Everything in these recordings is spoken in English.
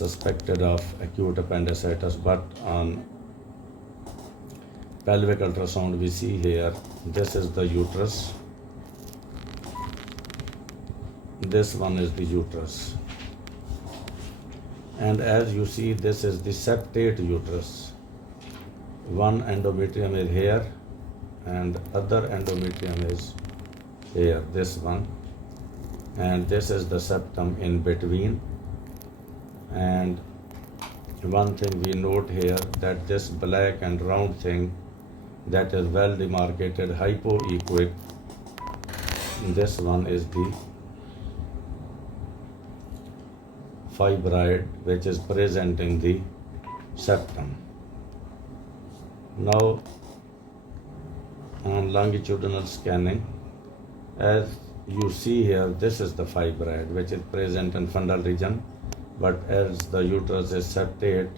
suspected of acute appendicitis, but on pelvic ultrasound we see here, this is the uterus, this one is the uterus, and as you see, this is the septate uterus. One endometrium is here and other endometrium is here, this one, and this is the septum in between. And one thing we note here, that this black and round thing that is well demarcated hypoechoic, this one is the fibroid which is present in the septum. Now on longitudinal scanning, as you see here, this is the fibroid which is present in fundal region, but as the uterus is septate,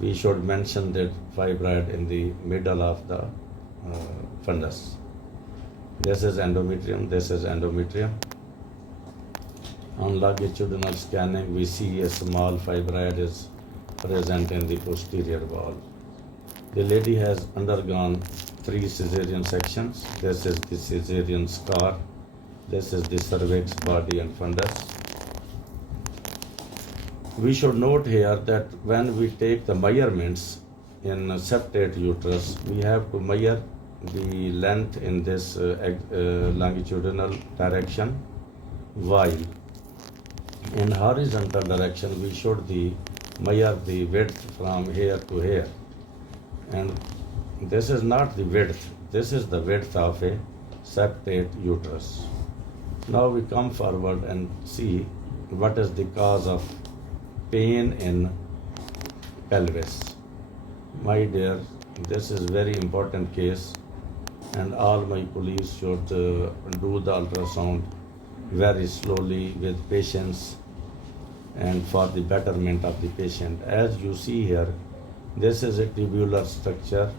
we should mention that fibroid in the middle of the fundus. This is endometrium, this is endometrium. On longitudinal scanning, we see a small fibroid is present in the posterior wall. The lady has undergone 3 cesarean sections. This is the cesarean scar. This is the cervix, body and fundus. We should note here that when we take the measurements in septate uterus, we have to measure the length in this longitudinal direction, while in horizontal direction we should measure the width from here to here. And this is not the width, this is the width of a septate uterus. Now we come forward and see what is the cause of pain in pelvis. My dear, this is very important case, and all my colleagues should do the ultrasound very slowly with patience and for the betterment of the patient. As you see here, this is a tubular structure,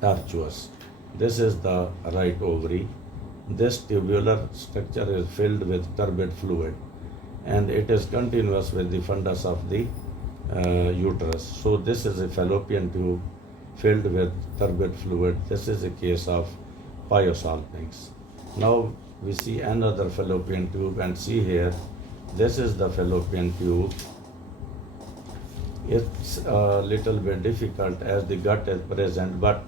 tortuous. This is the right ovary. This tubular structure is filled with turbid fluid, and it is continuous with the fundus of the uterus. So this is a fallopian tube filled with turbid fluid. This is a case of pyosalpinx. Now we see another fallopian tube, and see here, this is the fallopian tube. It's a little bit difficult as the gut is present, but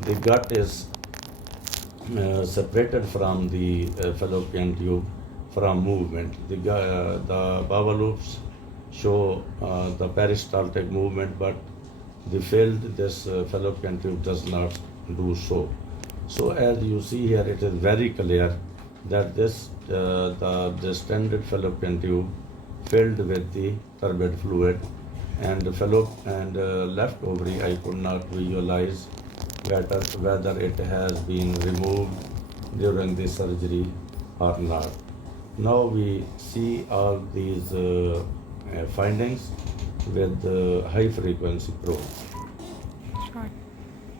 the gut is separated from the fallopian tube from movement. The bowel loops show the peristaltic movement, but the filled, this fallopian tube does not do so. So as you see here, it is very clear that this the distended fallopian tube filled with the turbid fluid, and the left ovary I could not visualize whether it has been removed during the surgery or not. Now we see all these findings with the high frequency probe. Sure.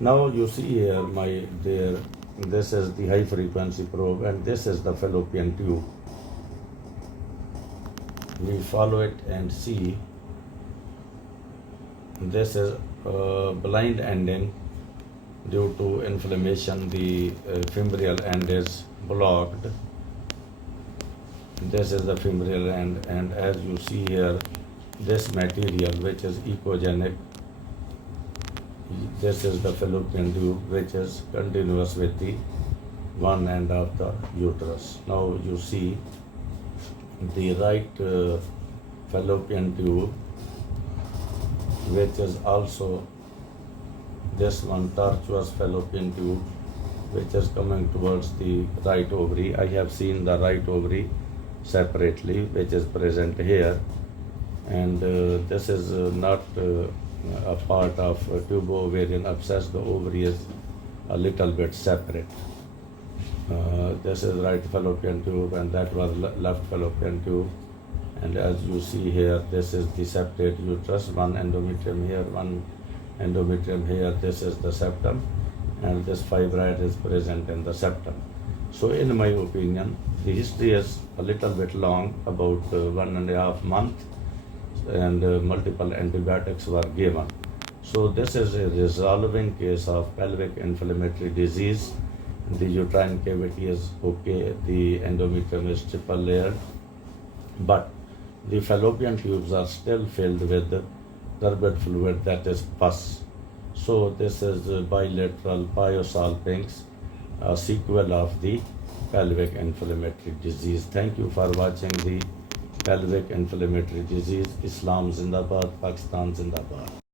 Now you see here, my dear, this is the high frequency probe, and this is the fallopian tube. We follow it and see this is a blind ending due to inflammation. The fimbrial end is blocked. This is the fimbrial end, and as you see here, this material which is echogenic, this is the fallopian tube which is continuous with the one end of the uterus. Now you see the right fallopian tube, which is also this one tortuous fallopian tube, which is coming towards the right ovary. I have seen the right ovary separately, which is present here, and this is not a part of tubo-ovarian abscess. The ovary is a little bit separate. This is right fallopian tube, and that was left fallopian tube. And as you see here, this is the septate uterus, one endometrium here, one endometrium here. This is the septum, and this fibroid is present in the septum. So in my opinion, the history is a little bit long, about 1.5 months, and multiple antibiotics were given. So this is a resolving case of pelvic inflammatory disease. The uterine cavity is okay, the endometrium is triple layered, but the fallopian tubes are still filled with turbid fluid, that is pus. So this is bilateral pyosalpinx, a sequel of the pelvic inflammatory disease. Thank you for watching the pelvic inflammatory disease. Islam Zindabad, Pakistan Zindabad.